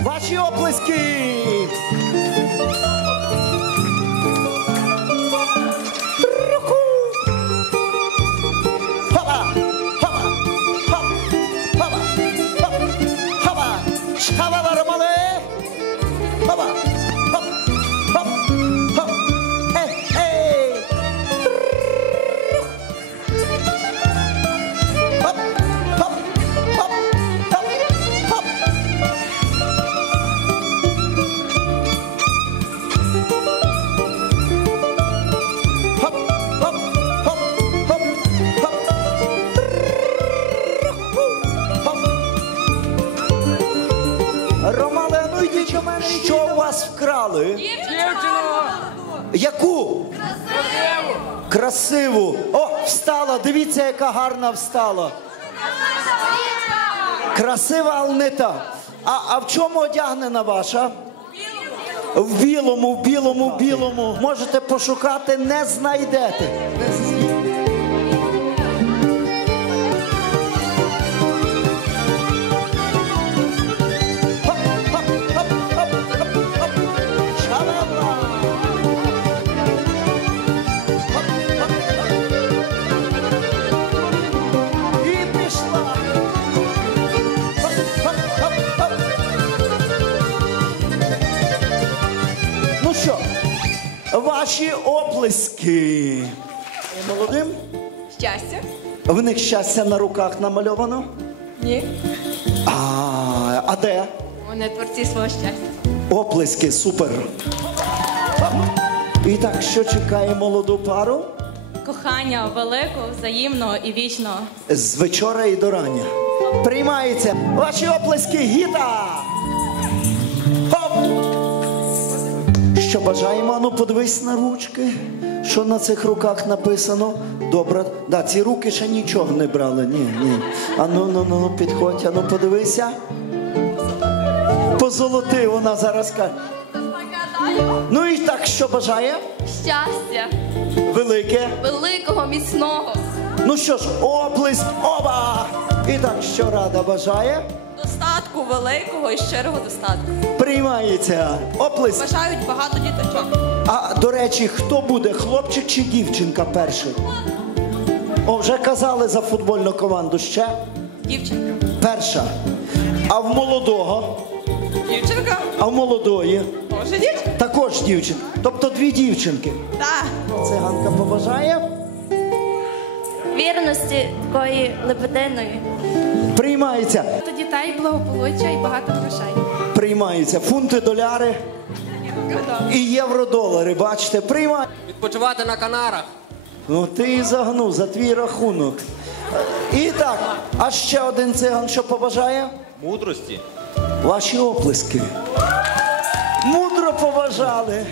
Ваши оплески! Ваши оплески! – Дівчину. – Яку? Красиву. Красиву. О, встала. Дивіться, яка гарна встала! Красива Алнита. А, а в чому одягнена ваша? В білому, в білому, в білому. Можете пошукати, не знайдете. Чого? Ваші оплески. Молодим! Щастя! В них щастя на руках намальовано. Ні. А а, -а. а де? Вони творці свого щастя. Оплески, супер! і так, що чекає молоду пару? Кохання великого, взаємного і вічного. З вечора і до рання. Приймається! Ваші оплески. Гіта. Що бажаємо, а ну подивись на ручки. Що на цих руках написано. Добре. Да, ці руки ще нічого не брали. ні ні Ану ну ну ну, підходь, ну подивися. Позолоти вона зараз каже. Ну і так, що бажає. Щастя. Велике. Великого міцного. Ну що ж, оплесь, оба. І так що рада бажає. Достатку, великого і щирого достатку. Приймається. Бажають багато діточок. А до речі, хто буде? Хлопчик чи дівчинка перша? Вже казали за футбольну команду ще. Дівчинка. Перша. А в молодого? Дівчинка. А в молодої. Може Також дівчинка. Тобто дві дівчинки. Так. Да. Циганка побажає. Вірності такої лебеденої. Приймається. Дітей, благополуччя і багато грошей. Приймається. Фунти, доляри Готова. і євро-долари, Бачите, приймається. відпочивати на канарах. Ну, ти і загну за твій рахунок. І так, а ще один циган, що побажає. Мудрості. Ваші оплески. Мудро побажали.